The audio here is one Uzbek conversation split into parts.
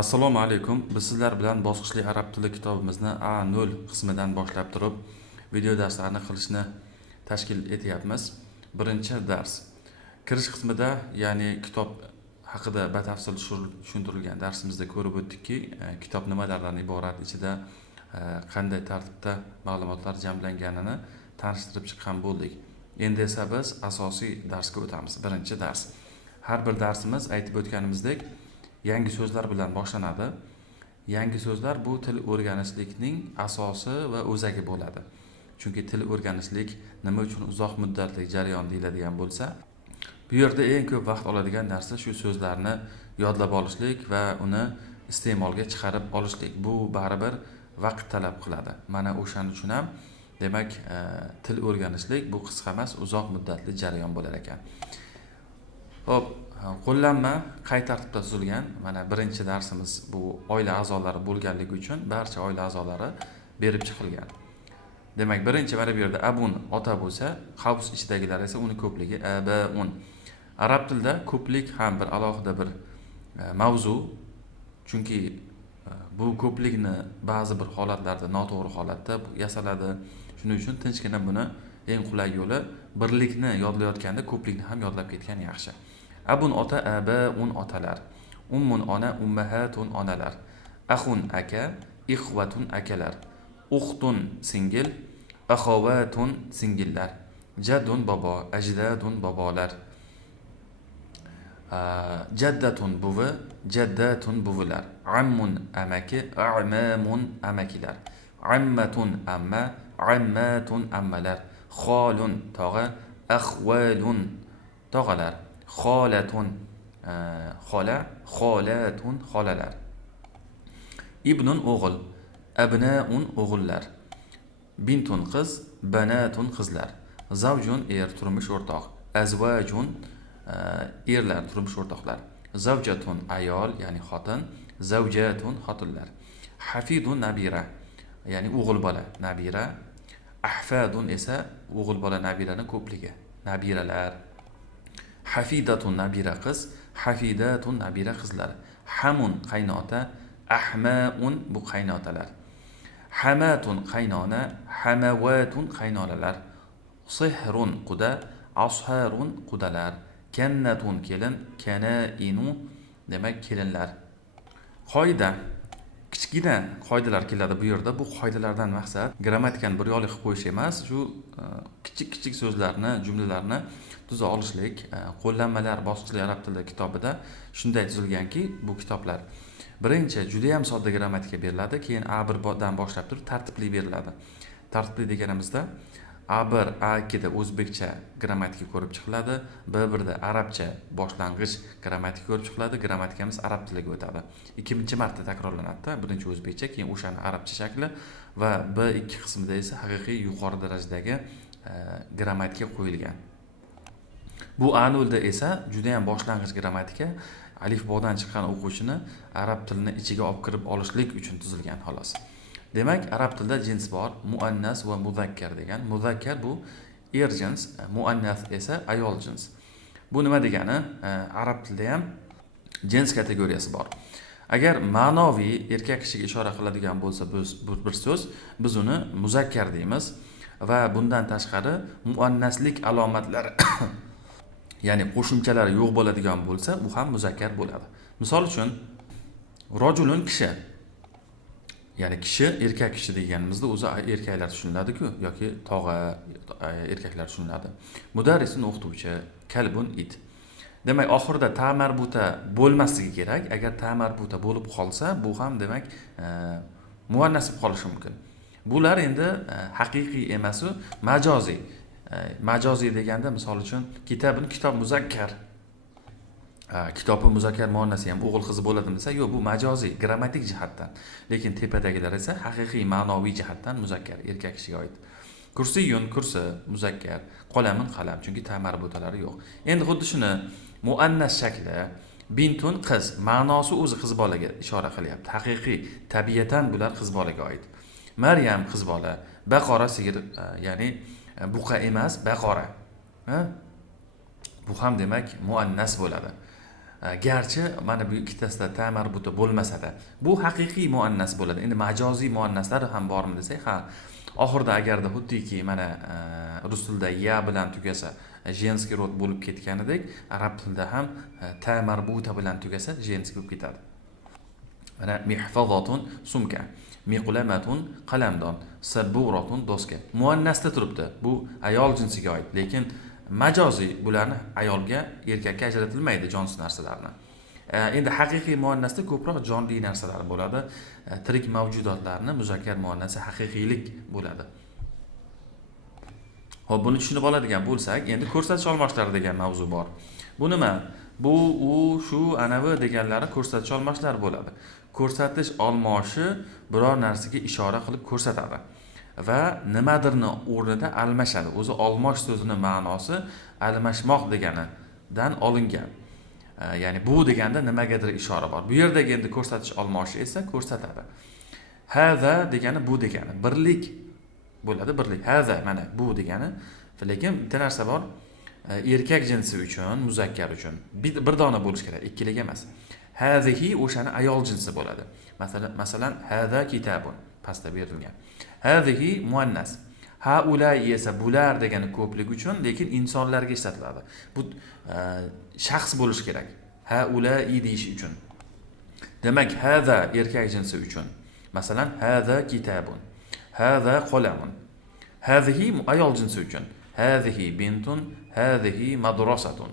Assalomu alaykum. Biz sizlar bilan bosqichli arab tili kitobimizni A0 qismidan boshlab turib video darslarni qilishni tashkil etyapmiz. Birinchi dars. Kirish qismida, ya'ni kitob haqida batafsil tushuntirilgan darsimizda ko'rib o'tdikki, kitob nimalardan iborat, ichida qanday tartibda ma'lumotlar jamlanganini tanishtirib chiqqan bo'ldik. Endi esa biz asosiy darsga o'tamiz. Birinchi dars. Har bir darsimiz aytib o'tganimizdek yangi so'zlar bilan boshlanadi. Yangi so'zlar bu til o'rganishlikning asosi va o'zagi bo'ladi. Chunki til o'rganishlik nima uchun uzoq muddatli jarayon deyiladigan bo'lsa, bu yerda eng ko'p vaqt oladigan narsa shu so'zlarni yodlab olishlik va uni iste'molga chiqarib olishlik. Bu baribir vaqt talab qiladi. Mana o'shaning uchun ham demak, til o'rganishlik bu qisqa emas, uzoq muddatli jarayon bo'lar ekan. Xo'p, qo'llanma qay tartibda tuzilgan? Mana birinchi darsimiz bu oila a'zolari bo'lganligi uchun barcha oila a'zolari berib chiqilgan. Demak, birinchi mana bu yerda abun ota bo'lsa, havs ichidagilar esa uni ko'pligi abun. Arab tilida ko'plik ham bir alohida bir mavzu. Chunki bu ko'plikni ba'zi bir holatlarda, noto'g'ri holatda yasaladi. Shuning uchun tinchgina buni eng qulay yo'li birlikni yodlayotganda ko'plikni ham yodlab ketgan yaxshi. Abun ota, abun otalar. Ummun ona, ummahatun onalar. Axun aka, ixvatun akalar. Uxtun singil, axavatun singillar. Jaddun bobo, ajdadun bobolar. Jaddatun buvi, jaddatun buvilar. Ammun amaki, a'mamun amakilar. Ammatun amma, ammatun ammalar. Xolun tog'a, axvalun tog'alar. Xolatun xola, xolatun xolalar. Ibnun o'g'il, abnaun o'g'illar. Bintun qiz, banatun qizlar. Zavjun turmush o'rtoq. Azvajun erlar, turmush o'rtoqlar. Zavjatun ayol, ya'ni xotin. Zavjatun xotinlar. Hafidun nabira, ya'ni o'g'il bola, nabira. Ahfadun esa o'g'il bola, nabirani ko'pligi, nabiralar. Hafidatun nabira qiz, hafidatun nabira qizlar. Hamun qaynota, ahmaun bu qaynotalar. Hamatun qaynona, hamavatun qaynonalar. Sihrun quda, asharun qudalar. Kannatun kelin, kanainu demak kelinlar. Qoida. Kichkina qoidalar keladi bu yerda. Bu qoidalardan maqsad grammatikani bir yo'li qilib qo'yish emas, shu kichik so'zlarni, jumlalarni tuza olishlik. Qo'llanmalar bosqichli arab tili kitobida shunday tuzilganki, bu kitoblar birinchi juda ham sodda grammatika beriladi, keyin A1 dan boshlab turib tartibli beriladi. Tartibli deganimizda A1, A2 da o'zbekcha grammatika ko'rib chiqiladi, B1 da arabcha boshlang'ich grammatika ko'rib chiqiladi, grammatikamiz arab tiliga o'tadi. Ikkinchi marta takrorlanadi, birinchi o'zbekcha, keyin o'shani arabcha shakli va B2 qismida esa haqiqiy yuqori darajadagi grammatika qo'yilgan. Bu A0 da esa juda ham boshlang'ich grammatika, alifbodan chiqqan o'quvchini arab tilini ichiga olib kirib olishlik uchun tuzilgan xolos. Demak, arab tilida jins bor, muannas va muzakkar degan. Muzakkar bu er jins, muannas esa ayol jins. Bu nima degani? Arab tilida ham jins kategoriyasi bor. Agar ma'noviy erkak kishiga ishora qiladigan bo'lsa bir so'z, biz uni muzakkar deymiz va bundan tashqari muannaslik alomatlari ya'ni qo'shimchalari yo'q bo'ladigan bo'lsa, u ham muzakkar bo'ladi. Misol uchun, rojulun kishi, ya'ni kishi, erkak kishi deganimizda o'zi erkaklar tushuniladi-ku, yoki tog'a erkaklar tushuniladi. Mudarrisun o'qituvchi, kalbun it. Demak, oxirida ta marbuta bo'lmasligi kerak. Agar ta marbuta bo'lib qolsa, bu ham demak muannas bo'lib qolishi mumkin. Bular endi haqiqiy emas-u, majoziy. Majoziy deganda misol uchun kitob muzakkar. Kitobi muzakkar muannasi ham o'g'il qizi bo'ladimi desa, yo'q, bu majoziy, grammatik jihatdan. Lekin tepadagilar esa haqiqiy ma'noviy jihatdan muzakkar, erkak kishiga oid. Kursiyun kursi muzakkar, qalamun qalam, chunki ta marbutalari yo'q. Endi xuddi shuni muannas shakli bintun qiz, ma'nosi o'zi qiz bolaga ishora qilyapti. Haqiqiy tabiatan bular qiz bolaga oid. Maryam qiz bola, baqora sigir, ya'ni buqa emas, baqora. Bu ham demak muannas bo'ladi. Garchi mana bu ikkitasida ta marbuta bo'lmasa-da, bu haqiqiy muannas bo'ladi. Endi majoziy muannaslar ham bormi desak, ha. Oxirida agarda xuddiki mana rus tilida ya bilan tugasa, jenskiy rod bo'lib ketganidek, arab tilida ham ta marbuta bilan tugasa, jenskiy bo'lib ketadi. Mana mihfazatun sumka, miqlamatun qalamdon, saburatun doska. Muannasda turibdi. Bu ayol jinsiga oid, lekin majoziy bularni ayolga, erkakka ajratilmaydi jonsiz narsalarni. Endi haqiqiy muannasda ko'proq jonli narsalar bo'ladi. Tirik mavjudotlarni muzakkar muannasi haqiqiylik bo'ladi. Xo'p, buni tushunib oladigan bo'lsak, endi ko'rsatish olmoshlar degan mavzu bor. Bu nima? Bu, u, shu, anavi deganlari ko'rsatish olmoshlar bo'ladi. Ko'rsatish olmoshi biror narsaga ishora qilib ko'rsatadi va nimadirni o'rnida almashadi. O'zi olmosh so'zining ma'nosi almashmoq deganidan olingan. Ya'ni bu deganda nimagadir ishora bor. Bu yerdagi endi ko'rsatish olmoshi esa ko'rsatadi. Haza degani bu degani, birlik bo'ladi, birlik. Haza mana bu degani, lekin bitta narsa bor. Erkak jinsi uchun, muzakkar uchun bir dona bo'lish kerak, ikkilik emas. Hazihi o'shani ayol jinsi bo'ladi. Masalan, haza kitabun pastda berilgan. Hazihi muannas. Haulai esa bular degani ko'plik uchun, lekin insonlarga ishlatiladi. Bu shaxs bo'lish kerak. Haulai deyish uchun. Demak, haza erkak jinsi uchun. Masalan, haza kitabun. Haza qalamun. Hazihi ayol jinsi uchun. Hazihi bintun, hazihi madrasatun.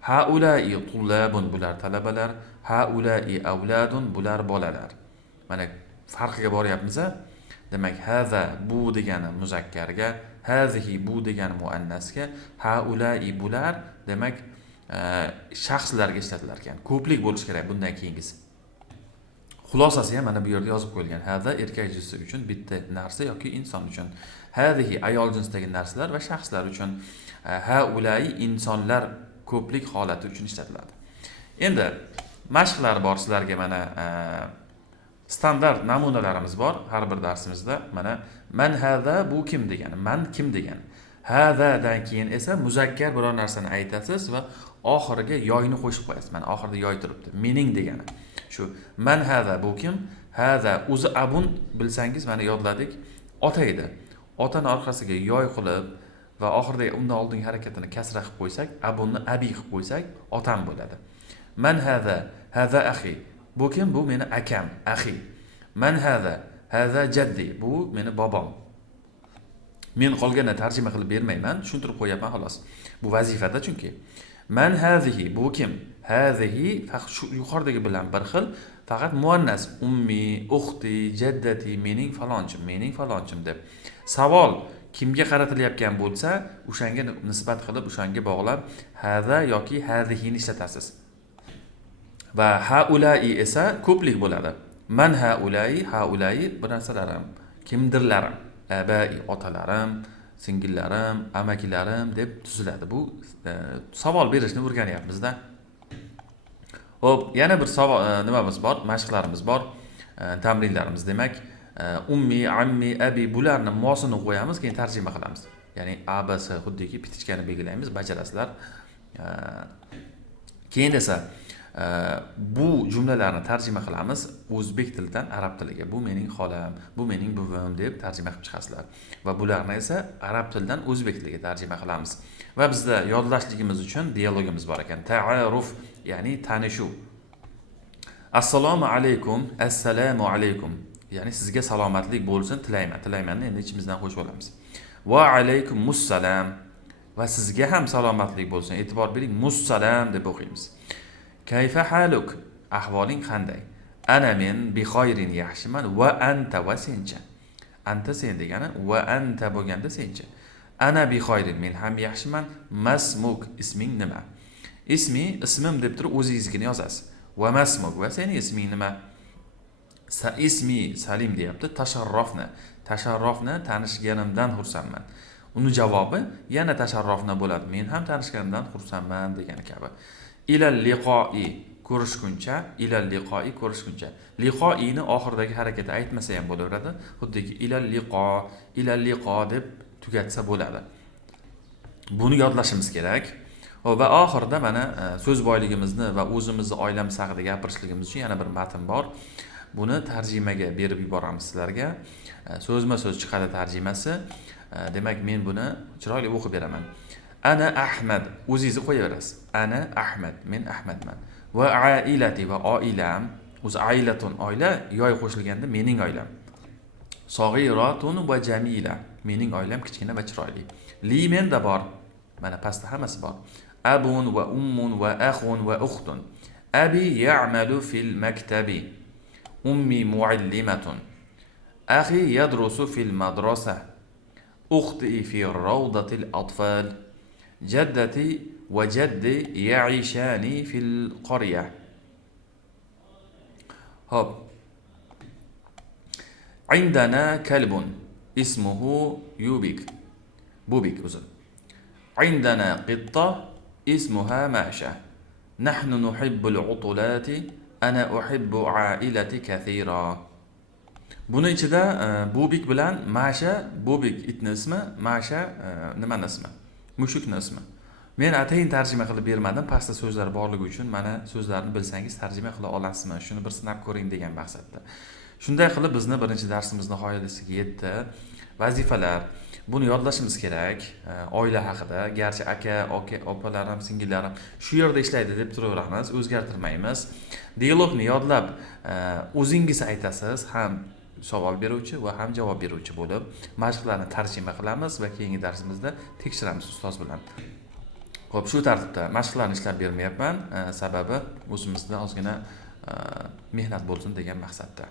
Haulai tullabun bular talabalar, haulai avladun bular bolalar. Mana farqiga boryapmiz. Demak, haza bu degani muzakkarga, hazihi bu degani muannasga, haulai bular demak shaxslarga ishlatilar ekan. Ko'plik bo'lish kerak bundan keyingisi. Xulosasi ham mana bu yerda yozib qo'yilgan. Haza erkak jinsi uchun bitta narsa yoki inson uchun. Hazihi ayol jinsidagi narsalar va shaxslar uchun. Haulai insonlar ko'plik holati uchun ishlatiladi. Endi mashqlar bor sizlarga mana standart namunalarimiz bor har bir darsimizda. Mana man haza bu kim degani, man kim degani. Hazadan keyin esa muzakkar biror narsani aytasiz va oxiriga yoyni qo'shib qo'yasiz. Mana oxirida yoy turibdi. Mening degani. Shu man haza bu kim? Haza o'zi abun bilsangiz mana yodladik. Ota edi. Otani orqasiga yoy qilib va oxirida undan oldingi harakatini kasra qilib qo'ysak, abunni abi qilib qo'ysak, otam bo'ladi. Man haza, haza akhi. Bu kim? Bu meni akam, akhi. Man haza, haza jaddi. Bu meni bobom. Men qolganini tarjima qilib bermayman, tushuntirib qo'yapman xolos. Bu vazifada chunki. Man hazihi bu kim? Hazihi faqat shu yuqoridagi bilan bir xil, faqat muannas. Ummi, uxti, jaddati, mening falonchim deb. Savol kimga qaratilayotgan bo'lsa, o'shanga nisbat qilib, o'shanga bog'lab haza yoki hazihini ishlatasiz. Va haulai esa ko'plik bo'ladi. Man haulai bir narsalarim, kimdirlarim, abai otalarim, singillarim, amakilarim deb tuziladi. Bu savol berishni o'rganyapmiz-da. Xo'p, yana bir savol nimamiz bor, mashqlarimiz bor, tamrinlarimiz. Demak, ummi, ammi, abi bularni mosini qo'yamiz, keyin tarjima qilamiz. Ya'ni abasi xuddiki pitichkani belgilaymiz, bajarasizlar. Keyin esa bu jumlalarni tarjima qilamiz o'zbek tilidan arab tiliga. Bu mening xolam, bu mening buvim deb tarjima qilib chiqasizlar. Va bularni esa arab tilidan o'zbek tiliga tarjima qilamiz. Va bizda yodlashligimiz uchun dialogimiz bor ekan. Ta'aruf, ya'ni tanishuv. Assalomu alaykum, assalomu alaykum. Ya'ni sizga salomatlik bo'lsin tilayman. Tilaymanni endi ichimizdan qo'shib olamiz. Va alaykumussalam. Va sizga ham salomatlik bo'lsin. E'tibor bering, mussalam deb o'qiymiz. Kayfa haluk? Ahvoling qanday? Ana men bi khayrin yaxshiman va anta va sencha. Anta sen degani va anta bo'lganda sencha. Ana bi khayrin men ham yaxshiman. Masmuk isming nima? Ismim deb turib o'zingizgina yozasiz. Va masmuk va sening isming nima? Ismi Salim deyapti. Tasharrofni tanishganimdan xursandman. Uni javobi yana tasharrofna bo'ladi. Men ham tanishganimdan xursandman degan kabi. Ilal liqoi ko'rishguncha, ilal liqoi ko'rishguncha. Liqoini oxiridagi harakatni aytmasa ham bo'laveradi. Xuddiki ilal liqo deb tugatsa bo'ladi. Buni yodlashimiz kerak. Va oxirida mana so'z boyligimizni va o'zimizni oilamiz haqida gapirishligimiz uchun yana bir matn bor. Buni tarjimaga berib yuboramiz sizlarga. So'zma-so'z chiqadi tarjimasi. Demak, men buni chiroyli o'qib beraman. Ana Ahmad, o'zingizni qo'yaverasiz. Ana Ahmad, men Ahmadman. Va ailati va oilam, o'zi ailatun oila yoy qo'shilganda mening oilam. Sag'iratun va jamila, mening oilam kichkina va chiroyli. Li menda bor. Mana pastda hammasi bor. Abun va ummun va akhun va ukhtun. Abi ya'malu fil maktabi. Ummi muallimatun. Akhi yadrusu fil madrasa. أختي في روضة الأطفال جدتي وجدي يعيشان في القرية هب عندنا كلب اسمه يوبيك بوبيك أزل. عندنا قطة اسمها ماشا. نحن نحب العطلات. أنا أحب عائلتي كثيرا. Buni ichida Bobik bilan Masha, Bobik itning ismi, Masha nimani ismi? Mushukning ismi. Men atayin tarjima qilib bermadim, pastda so'zlar borligi uchun mana so'zlarni bilsangiz tarjima qila olasizmi? Shuni bir sinab ko'ring degan maqsadda. Shunday qilib bizni birinchi darsimiz nihoyasiga yetdi. Vazifalar. Buni yodlashimiz kerak. Oila haqida, garchi aka, opalarim, singillarim shu yerda ishlaydi deb turaveramiz, o'zgartirmaymiz. Dialogni yodlab o'zingiz aytasiz, ham savol beruvchi va ham javob beruvchi bo'lib mashqlarni tarjima qilamiz va keyingi darsimizda tekshiramiz ustoz bilan. Xo'p, shu tartibda mashqlarni ishlab bermayapman, sababi o'zimizda ozgina mehnat bo'lsin degan maqsadda.